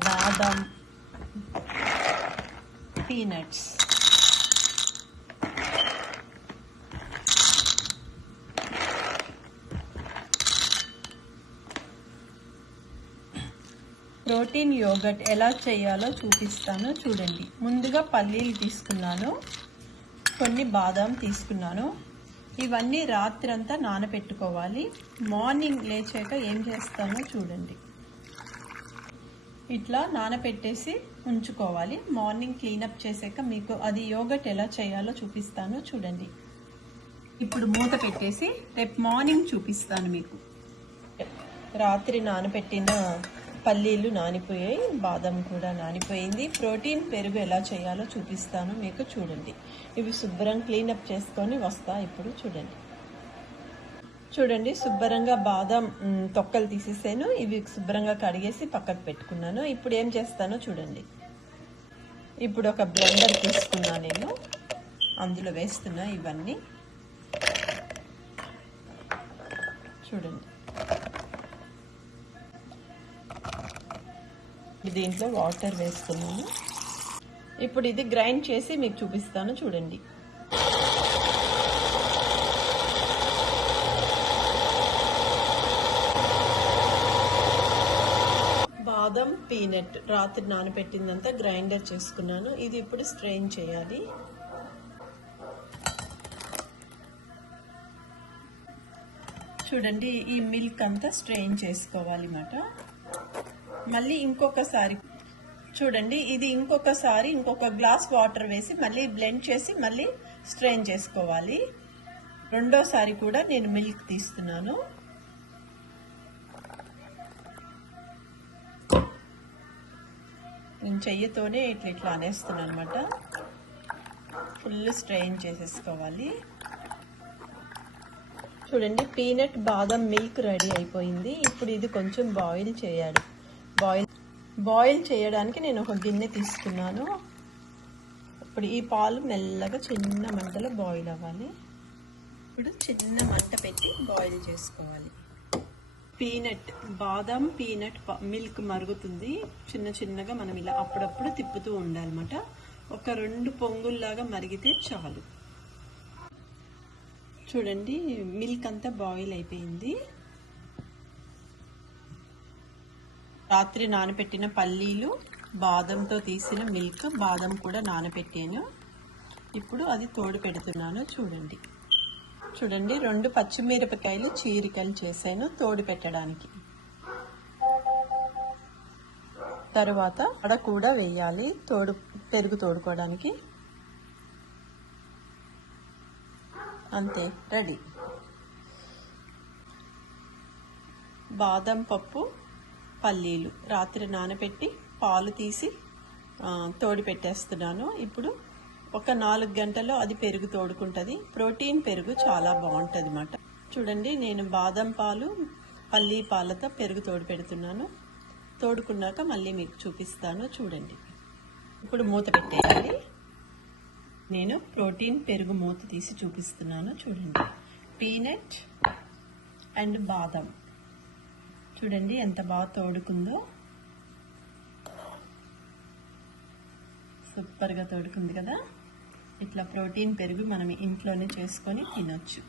బాదం, peanuts. Protein yoghurt ఎలా చేయాలో చూపిస్తాను చూడండి. ముందుగా పల్లీలు తీసుకున్నాను, కొన్ని బాదం తీసుకున్నాను. ఇవన్నీ రాత్రంతా నానబెట్టుకోవాలి. మార్నింగ్ లేచాక ఏం చేస్తానో చూడండి. ఇట్లా నానబెట్టేసి ఉంచుకోవాలి. మార్నింగ్ క్లీనప్ చేసాక మీకు అది యోగర్ట్ ఎలా చేయాలో చూపిస్తాను చూడండి. ఇప్పుడు మూత పెట్టేసి రేపు మార్నింగ్ చూపిస్తాను మీకు. రాత్రి నానబెట్టిన పల్లీలు నానిపోయాయి, బాదం కూడా నానిపోయింది. ప్రోటీన్ పెరుగు ఎలా చేయాలో చూపిస్తాను మీకు చూడండి. ఇవి శుభ్రం క్లీనప్ చేసుకొని వస్తా. ఇప్పుడు చూడండి శుభ్రంగా బాదం తొక్కలు తీసేసాను. ఇవి శుభ్రంగా కడిగేసి పక్కకు పెట్టుకున్నాను. ఇప్పుడు ఏం చేస్తానో చూడండి. ఇప్పుడు ఒక బ్లెండర్ తీసుకున్నా, నేను అందులో వేస్తున్నా ఇవన్నీ చూడండి. దీంట్లో వాటర్ వేస్తున్నాను. ఇప్పుడు ఇది గ్రైండ్ చేసి మీకు చూపిస్తాను చూడండి. బాదం, పీనట్ రాత్రి నానబెట్టిందంతా గ్రైండర్ చేసుకున్నాను. ఇది ఇప్పుడు స్ట్రెయిన్ చేయాలి. చూడండి, ఈ మిల్క్ అంతా స్ట్రెయిన్ చేసుకోవాలి అన్నమాట. మళ్ళీ ఇంకొకసారి చూడండి, ఇది ఇంకొక గ్లాస్ వాటర్ వేసి మళ్ళీ బ్లెండ్ చేసి మళ్ళీ స్ట్రెయిన్ చేసుకోవాలి. రెండోసారి కూడా నేను మిల్క్ తీస్తున్నాను. నేను చెయ్యితోనే ఇట్లా అనేస్తున్నాను అనమాట. ఫుల్ స్ట్రెయిన్ చేసేసుకోవాలి. చూడండి, పీనట్ బాదం మిల్క్ రెడీ అయిపోయింది. ఇప్పుడు ఇది కొంచెం బాయిల్ చేయాలి. బాయిల్ చేయడానికి నేను ఒక గిన్నె తీసుకున్నాను. ఇప్పుడు ఈ పాలు మెల్లగా చిన్న మంటలో బాయిల్ అవ్వాలి. ఇప్పుడు చిన్న మంట పెట్టి బాయిల్ చేసుకోవాలి. బాదం పీనట్ మిల్క్ మరుగుతుంది. చిన్నగా మనం ఇలా అప్పుడప్పుడు తిప్పుతూ ఉండాలన్నమాట. ఒక 2 పొంగుల్లాగా మరిగితే చాలు. చూడండి, మిల్క్ అంతా బాయిల్ అయిపోయింది. రాత్రి నానబెట్టిన పల్లీలు, బాదంతో తీసిన మిల్క్, బాదం కూడా నానబెట్టాను. ఇప్పుడు అది తోడు పెడుతున్నాను చూడండి. 2 పచ్చిమిరపకాయలు చీరికలు చేశాను తోడు పెట్టడానికి. తరువాత అడ కూడా వేయాలి పెరుగు తోడుకోవడానికి. అంతే, రెడీ. బాదం పప్పు, పల్లీలు రాత్రి నానబెట్టి పాలు తీసి తోడు పెట్టేస్తున్నాను. ఇప్పుడు ఒక 4 గంటల్లో అది పెరుగు తోడుకుంటుంది. ప్రోటీన్ పెరుగు చాలా బాగుంటుంది అన్నమాట. చూడండి, నేను బాదం పాలు, పల్లీ పాలతో పెరుగు తోడు పెడుతున్నాను. తోడుకున్నాక మళ్ళీ మీకు చూపిస్తాను చూడండి. ఇప్పుడు మూత పెట్టేయాలి. నేను ప్రోటీన్ పెరుగు మూత తీసి చూపిస్తున్నాను చూడండి. పీనట్ అండ్ బాదం చూడండి ఎంత బాగా తోడుకుందో. సూపర్గా తోడుకుంది కదా. ఇట్లా ప్రోటీన్ పెరుగు మనం ఇంట్లోనే చేసుకొని తినొచ్చు.